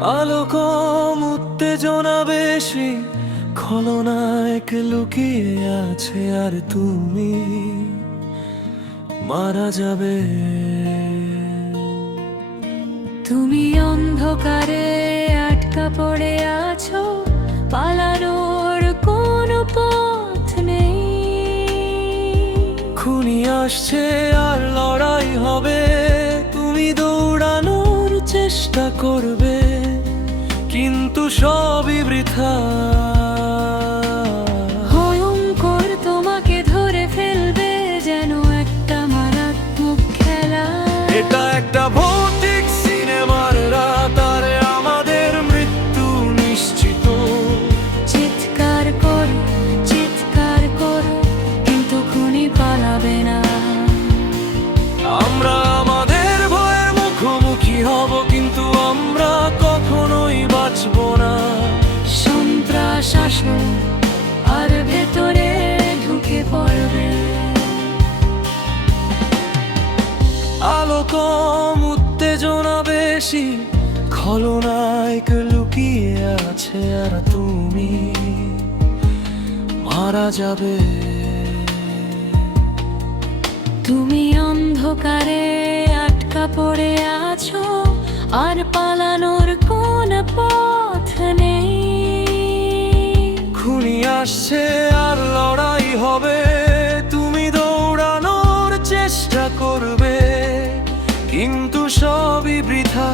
আলো কম, উত্তেজনা বেশি, খলনায়ক লুকিয়ে আছে আর তুমি মারা যাবে। তুমি অন্ধকারে আটকা পড়ে আছো, পালানোর কোনো পথ নেই। খুনি আসছে আর লড়াই হবে, তুমি দৌড়ানোর চেষ্টা করবে, কিন্তু সবই বৃথা। ভয়ঙ্কর তোমাকে ধরে ফেলবে, যেন একটা মারাত্মক খেলা। এটা একটা ভৌতিক সিনেমার রাত, আর আমাদের মৃত্যু নিশ্চিত। চিৎকার করো, চিৎকার করো, কিন্তু খুনি পালাবে না। আমরা আমাদের ভয়ের মুখোমুখি হব, কিন্তু আমরা কখনোই বাঁচব না। সন্ত্রাস আসো আর ভেতরে ঢুকে পড়বে। আলো কম, উত্তেজনা বেশি, খলনায়ক লুকিয়ে আছে আর তুমি মারা যাবে। তুমি অন্ধকারে আটকা পড়ে আছো, আর পালানোর কোন পথ নেই। খুনি আসছে আর লড়াই হবে, তুমি দৌড়ানোর চেষ্টা করবে, কিন্তু সবই বৃথা।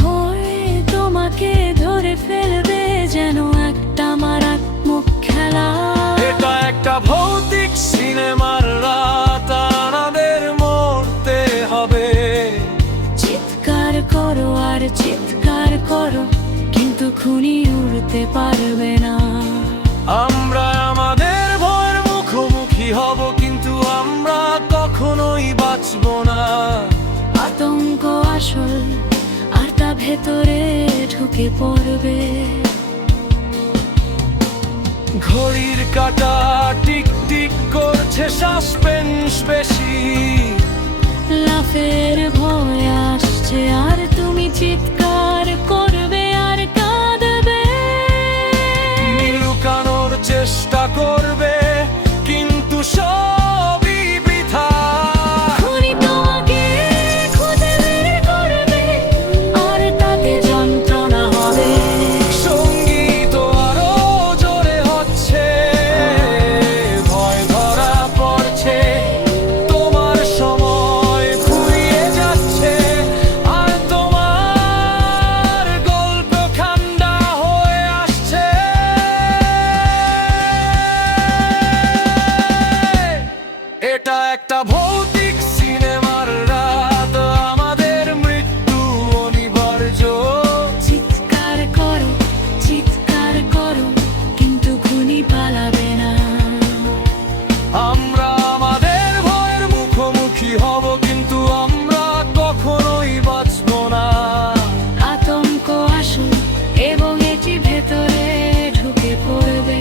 ভয় তোমাকে ধরে ফেলবে, যেন একটা মারাত্মক খেলা। এটা একটা ভৌতিক সিনেমার রাত, আমাদের মরতে হবে। চিৎকার করো আর চিৎকার করো, কিন্তু খুনি উড়তে পারবে না। আমরা আমাদের ভয়ের মুখোমুখি হব, কিন্তু আমরা কখনোই বাঁচব না। আতঙ্ক আসল, আর তা ভেতরে ঢুকে পড়বে। ঘড়ির কাঁটা টিক টিক করছে, সাসপেন্স বেশি। লাফের ভয় আসছে, আর তুমি চিৎকার করবে আর কাঁদবে। লুকানোর চেষ্টা করবে, কিন্তু সবই বৃথা। খুনি তোমাকে খুঁজে বের করবে, আর তাকে যন্ত্রণা হবে। সঙ্গীত আরো জোরে হচ্ছে, ভয় ধরা পড়ছে, তোমার সময় ফুরিয়ে যাচ্ছে, আর তোমার গল্প ঠান্ডা হয়ে আসছে। এটা একটা ভৌতিক সিনেমার রাত, আমাদের মৃত্যু অনিবার্য। চিৎকার করো, চিৎকার করো, কিন্তু খুনি পালাবে না। আমরা আমাদের ভয়ের মুখোমুখি হব, কিন্তু আমরা কখনোই বাঁচব না। আতঙ্ক আসুন, এবং এটি ভেতরে ঢুকে পড়বে।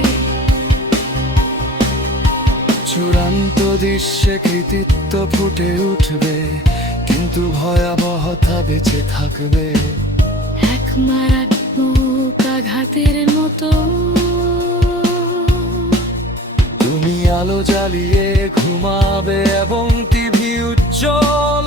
চূড়ান্ত দৃশ্যে কৃতিত্ব ফুটে উঠবে, কিন্তু ভয়াবহতা বেঁচে থাকবে। এক মারাত্মক আঘাতের মতো তুমি আলো জ্বালিয়ে ঘুমাবে, এবং টিভি উজ্জ্বল